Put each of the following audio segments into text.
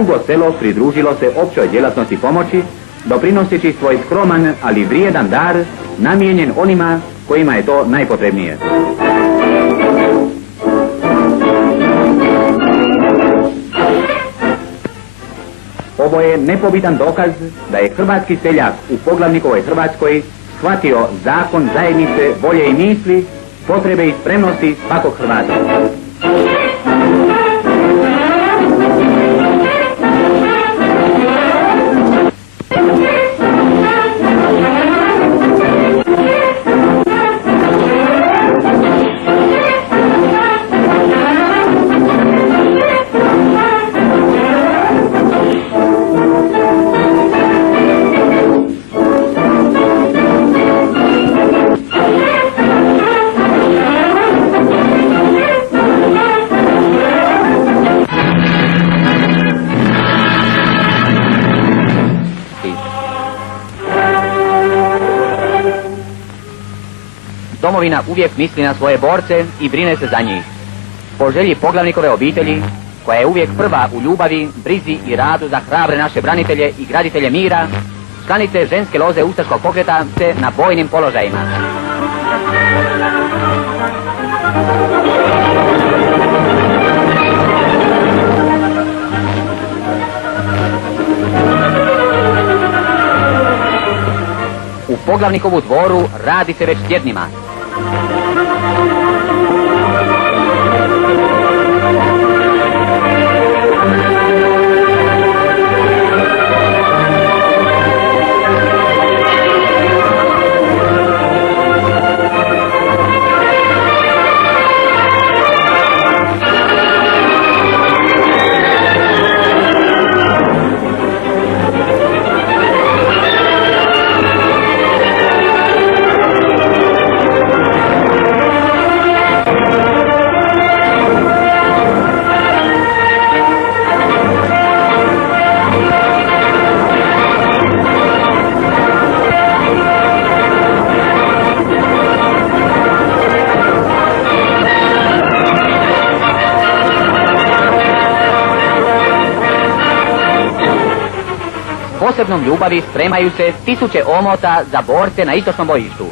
Dugo selo pridružilo se općoj djelatnosti pomoći, doprinoseći svoj skroman, ali vrijedan dar, namijenjen onima kojima je to najpotrebnije. Ovo je nepobitan dokaz da je hrvatski seljak u poglavnikovoj Hrvatskoj shvatio zakon zajednice volje i misli, potrebe i spremnosti svakog Hrvata. Domovina uvijek misli na svoje borce i brine se za njih. Po želji poglavnikove obitelji, koja je uvijek prva u ljubavi, brizi i radu za hrabre naše branitelje i graditelje mira, članice ženske loze ustaškog pokreta se na bojnim položajima. U poglavnikovu dvoru radi se već tjednima. Posebnom ljubavi spremaju se tisuće omota za borce na istočnom bojištu.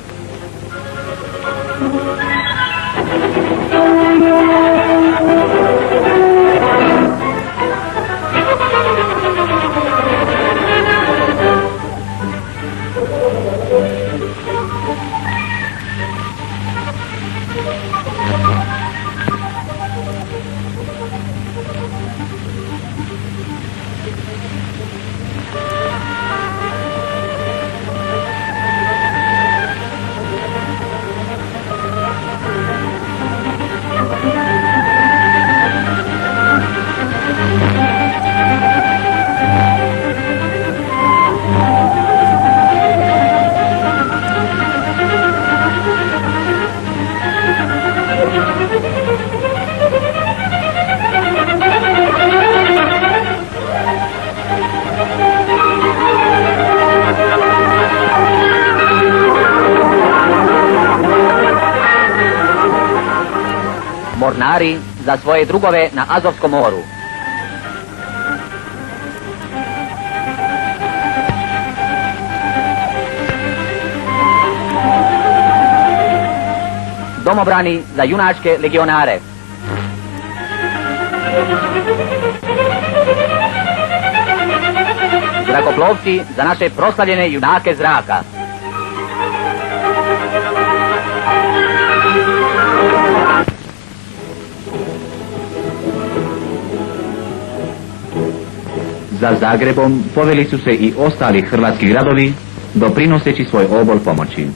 Mornari za svoje drugove na Azovskom moru. Domobrani za junačke legionare. Zrakoplovci za naše proslavljene junake zraka. Za Zagrebom poveli su se i ostali hrvatski gradovi, doprinoseći svoj obol pomoći.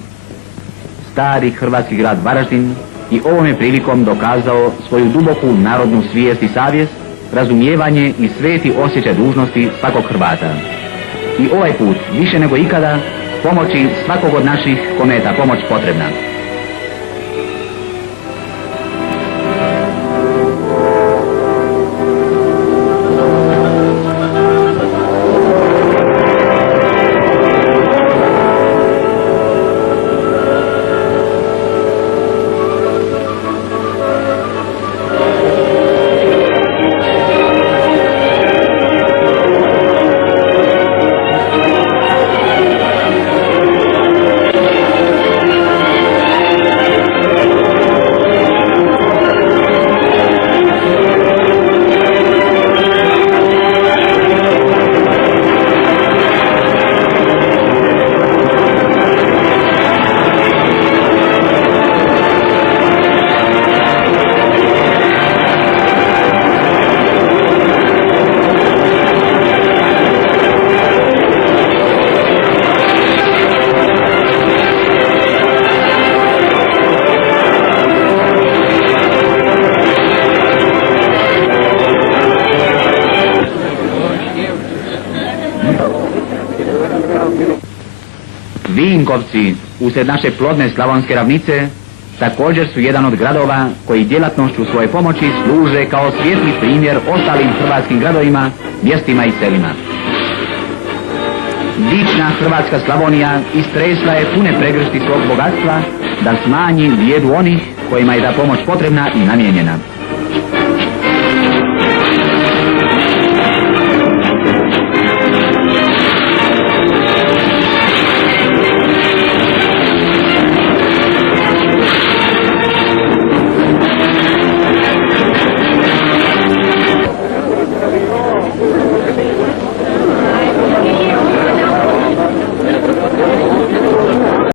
Stari hrvatski grad Varaždin i ovom je prilikom dokazao svoju duboku narodnu svijest i savjest, razumijevanje i sveti osjećaj dužnosti svakog Hrvata. I ovaj put, više nego ikada, pomoći svakog od naših kome je ta pomoć potrebna. Vinkovci, usred naše plodne slavonske ravnice, također su jedan od gradova koji djelatnošću svoje pomoći služe kao svijetli primjer ostalim hrvatskim gradovima, mjestima i selima. Dična hrvatska Slavonija istresla je pune pregršti svog bogatstva da smanji bijedu onih kojima je ta pomoć potrebna i namijenjena.